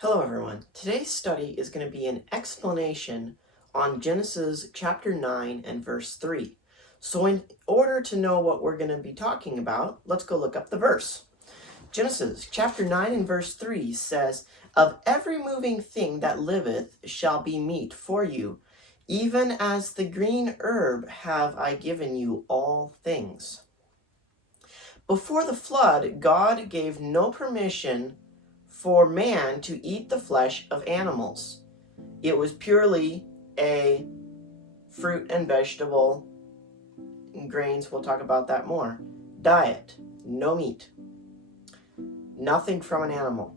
Hello everyone. Today's study is going to be an explanation on Genesis chapter 9 and verse 3. So in order to know what we're going to be talking about, let's go look up the verse. Genesis chapter 9 and verse 3 says, "Of every moving thing that liveth shall be meat for you, even as the green herb have I given you all things." Before the flood, God gave no permission for man to eat the flesh of animals. It was purely a fruit and vegetable, and grains, we'll talk about that more, diet. No meat. Nothing from an animal.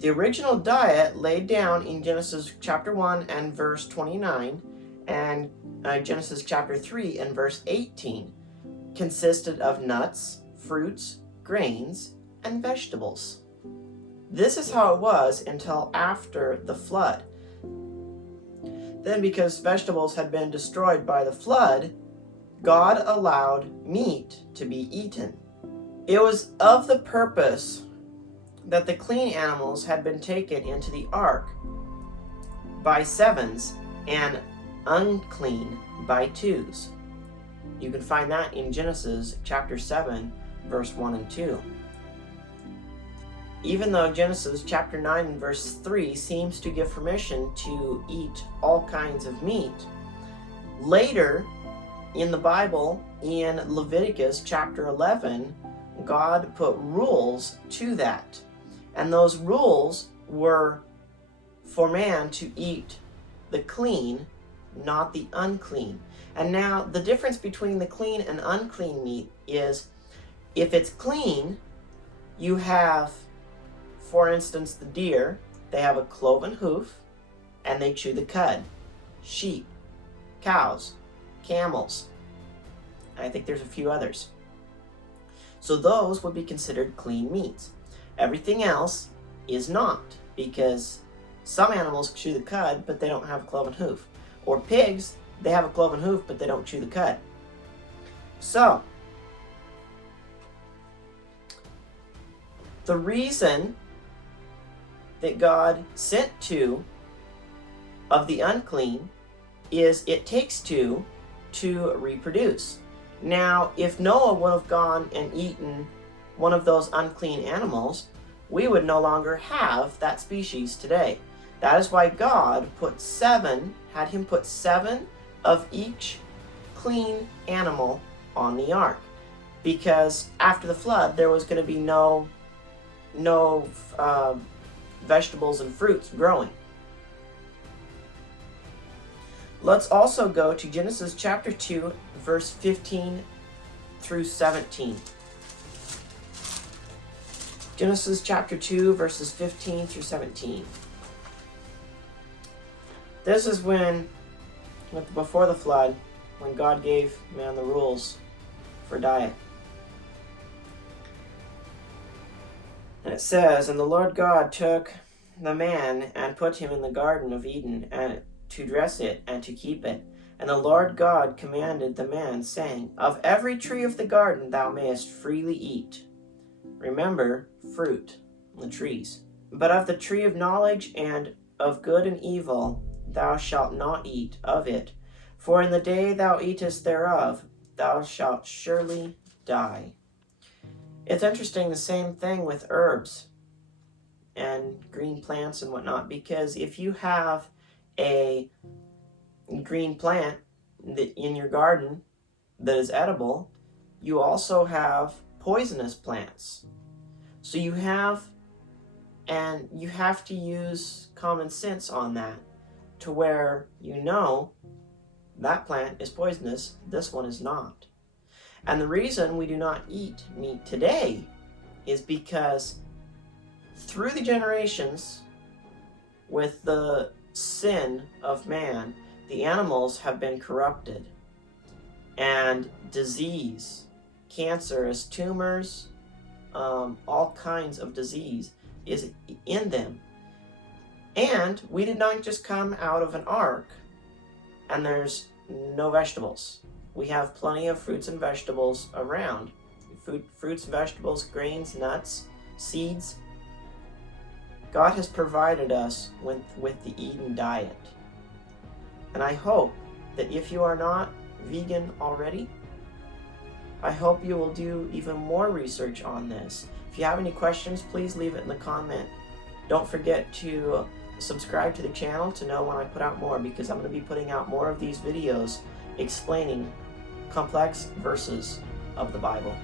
The original diet laid down in Genesis chapter 1 and verse 29 and Genesis chapter 3 and verse 18 consisted of nuts, fruits, grains, and vegetables. This is how it was until after the flood. Then, because vegetables had been destroyed by the flood, God allowed meat to be eaten. It was of the purpose that the clean animals had been taken into the ark by sevens and unclean by twos. You can find that in Genesis chapter 7, verse 1 and 2. Even though Genesis chapter 9 and verse 3 seems to give permission to eat all kinds of meat, later in the Bible, in Leviticus chapter 11, God put rules to that. And those rules were for man to eat the clean, not the unclean. And now the difference between the clean and unclean meat is, if it's clean, you have, for instance, the deer, they have a cloven hoof and they chew the cud. Sheep, cows, camels. I think there's a few others. So those would be considered clean meats. Everything else is not, because some animals chew the cud, but they don't have a cloven hoof. Or pigs, they have a cloven hoof, but they don't chew the cud. So, the reason that God sent two of the unclean is it takes two to reproduce. Now, if Noah would have gone and eaten one of those unclean animals, we would no longer have that species today. That is why God had him put seven of each clean animal on the ark. Because after the flood, there was going to be no vegetables and fruits growing. Let's also go to Genesis chapter 2, verse 15 through 17. Genesis chapter 2, verses 15 through 17. This is before the flood, when God gave man the rules for diet. And it says, "And the Lord God took the man and put him in the garden of Eden, and to dress it and to keep it. And the Lord God commanded the man, saying, Of every tree of the garden thou mayest freely eat." Remember, fruit, the trees. "But of the tree of knowledge and of good and evil thou shalt not eat of it, for in the day thou eatest thereof thou shalt surely die." It's interesting, the same thing with herbs and green plants and whatnot, because if you have a green plant in your garden that is edible, you also have poisonous plants. So you have to use common sense on that, to where you know that plant is poisonous, this one is not. And the reason we do not eat meat today is because through the generations, with the sin of man, the animals have been corrupted. And disease, cancerous tumors, all kinds of disease is in them. And we did not just come out of an ark and there's no vegetables. We have plenty of fruits and vegetables around. Fruits, vegetables, grains, nuts, seeds, God has provided us with the Eden diet. And I hope that if you are not vegan already, I hope you will do even more research on this. If you have any questions, please leave it in the comment. Don't forget to subscribe to the channel to know when I put out more, because I'm going to be putting out more of these videos explaining complex verses of the Bible.